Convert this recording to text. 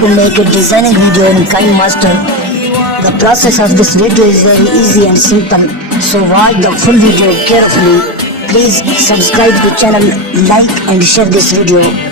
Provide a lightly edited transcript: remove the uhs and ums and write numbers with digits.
to make a designing video in Kinemaster. The process of this video is very easy and simple, so watch the full video carefully. Please subscribe to channel, like and share this video.